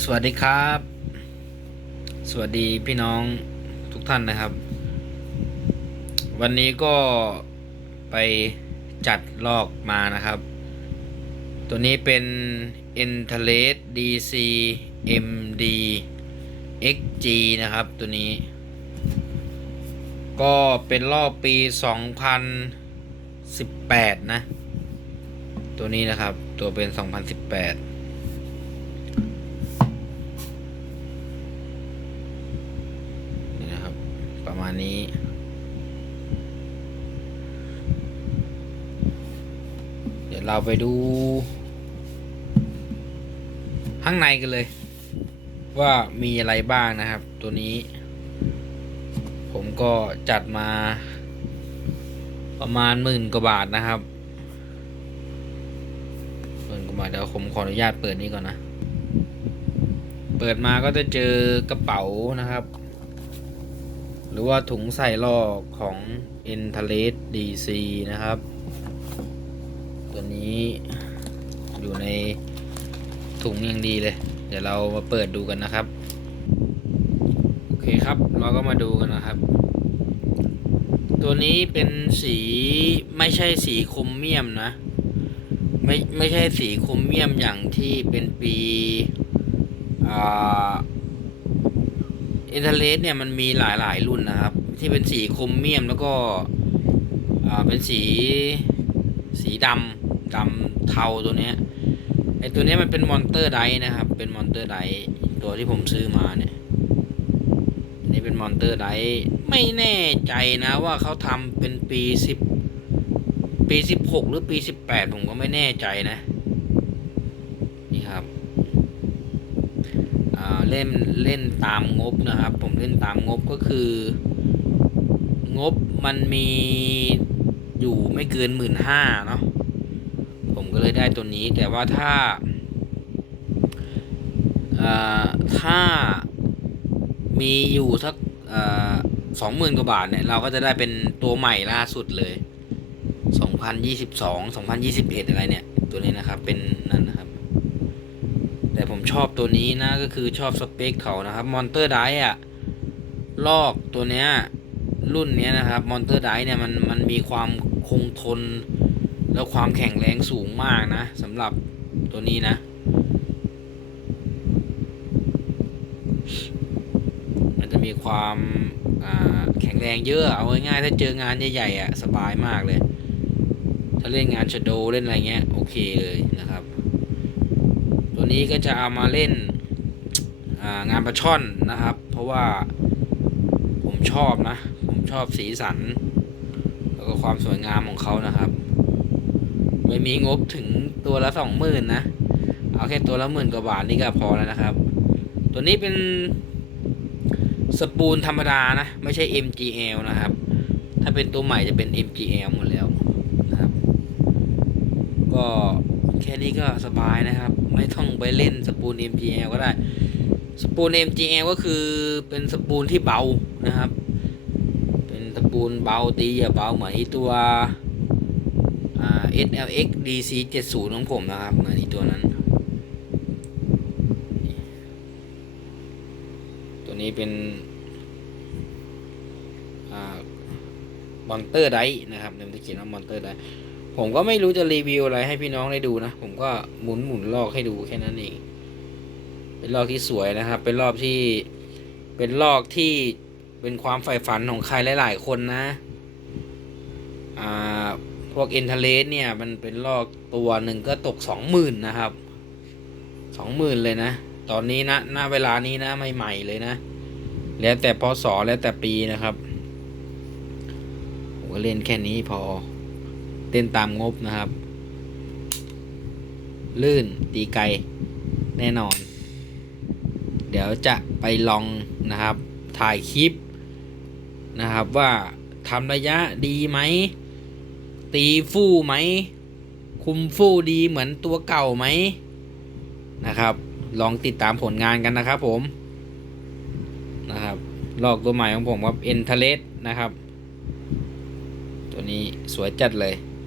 สวัสดีครับ สวัสดีพี่น้องทุกท่านนะครับ วันนี้ก็ไปจัดลอกมานะครับ ตัวนี้เป็น e n t e l a t DC MD XG นะครับตัวนี้ ก็เป็นรอบปี 2018 นะ ตัวนี้นะครับตัวเป็น 2018 มาณนี้ เดี๋ยวเราไปดู ข้างในกันเลย ว่ามีอะไรบ้างนะครับ ตัวนี้ ผมก็จัดมา ประมาณหมื่นกว่าบาทนะครับหมื่นกว่าบาทเดี๋ยวผมขออนุญาตเปิดนี้ก่อนนะ เปิดมาก็จะเจอกระเป๋านะครับ หรือว่าถุงใส่ลอกของ e n t e l a t DC นะครับ ตัวนี้อยู่ในถุงอย่างดีเลย เดี๋ยวเรามาเปิดดูกันนะครับ โอเคครับ เราก็มาดูกันนะครับ ตัวนี้เป็นสีไม่ใช่สีโครเมียมนะ ไม่ไม่ใช่สีโครเมียมอย่างที่เป็นปีอ่า อินเทเลสเนี่ยมันมีหลายหลายรุ่นนะครับ ที่เป็นสีครเมียมแล้วก็อ่าเป็นสีสีดำดำเทาตัวเนี้ยไอตัวนี้มันเป็นมอนเตอร์ไดนะครับ เป็นมอนเตอร์ไดตัวที่ผมซื้อมาเนี่ยนนี่เป็นมอนเตอร์ไดไม่แน่ใจนะว่าเขาทำเป็นปีสิบปีสิบหกหรือปีสิบแปดผมก็ไม่แน่ใจนะ นี่ครับ อ่า เล่นเล่นตามงบนะครับ ผมเล่นตามงบก็คือ งบมันมีอยู่ไม่เกินหมื่นห้าเนาะผมก็เลยได้ตัวนี้แต่ว่าถ้าถ้ามีอยู่สักสองหมื่นกว่าบาทเนี่ยเราก็จะได้เป็นตัวใหม่ล่าสุดเลยสองพันยี่สิบสองสองพันยี่สิบเอ็ดอะไรเนี่ย ตัวนี้นะครับเป็นนั่นนะครับ ชอบตัวนี้นะก็คือชอบสเปคเขานะครับมอนเตอร์ไดอะลอกตัวเนี้ยรุ่นเนี้ยนะครับมอนเตอร์ไดเนี่ยมันมันมีความคงทน แล้วความแข็งแรงสูงมากนะสำหรับตัวนี้นะมันจะมีความแข็งแรงเยอะเอาง่ายๆถ้าเจองานใหญ่ๆอะสบายมากเลย ถ้าเล่นงานชโดเล่นอะไรเงี้ยโอเคเลยนะครับ ตัวนี้ก็จะเอามาเล่นงานประช่อนนะครับ เพราะว่าผมชอบนะ ผมชอบสีสัน แล้วก็ความสวยงามของเขานะครับ ไม่มีงบถึงตัวละสองหมื่นนะ เอาแค่ตัวละหมื่นกว่าบาทนี่ก็พอแล้วนะครับ ตัวนี้เป็นสปูลธรรมดานะ ไม่ใช่ MGL นะครับ ถ้าเป็นตัวใหม่จะเป็น MGL หมดแล้วนะครับ ก็แค่นี้ก็สบายนะครับ ไม่ต้องไปเล่นสปูล MGL ก็ได้ สปูล MGL ก็คือเป็นสปูลที่เบานะครับ เป็นสปูลเบาตีเบาเหมือนอีตัวอ่า SLX DC 70ของผมนะครับเหมือนอีตัวนั้น ตัวนี้เป็นมอนเตอร์ไดนะครับเดี๋ยวจะเขียนว่ามอนเตอร์ได ผมก็ไม่รู้จะรีวิวอะไรให้พี่น้องได้ดูนะ ผมก็หมุนหมุนลอกให้ดูแค่นั้นเอง เป็นลอกที่สวยนะครับ เป็นรอบที่ เป็นลอกที่เป็นความใฝ่ฝันของใครหลาย ๆ คนนะ อ่า พวกเอ็นเทเลสเนี่ย มันเป็นลอกตัวหนึ่งก็ตกสองหมื่นนะครับ สองหมื่นเลยนะ ตอนนี้นะหน้าเวลานี้นะใหม่ ๆ เลยนะ แล้วแต่พศแล้วแต่ปีนะครับผมก็เล่นแค่นี้พอ เต้นตามงบนะครับ ลื่นตีไกลแน่นอน เดี๋ยวจะไปลองนะครับถ่ายคลิปนะครับว่าทำระยะดีไหม ตีฟู่ไหม คุมฟู่ดีเหมือนตัวเก่าไหมนะครับ ลองติดตามผลงานกันนะครับผมนะครับลอกตัวใหม่ของผมครับเอ็นทเลสนะครับ ตัวนี้สวยจัดเลย